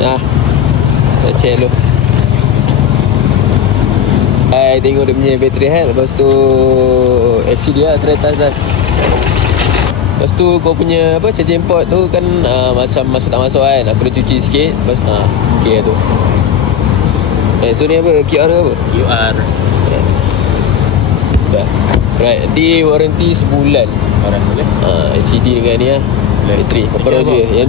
Nah, kita check dulu. Tengok dia punya bateri health. Lepas tu LCD lah teratas dah. Lepas tu kau punya apa, charging port tu kan macam masuk tak masuk kan. Aku dah cuci sikit. Lepas tu okay lah tu. So ni apa, QR ke apa? QR. Dah. Right, nanti warranty sebulan. Orang boleh. LCD dengan ni lah, bateri. Berapa je? Yang tu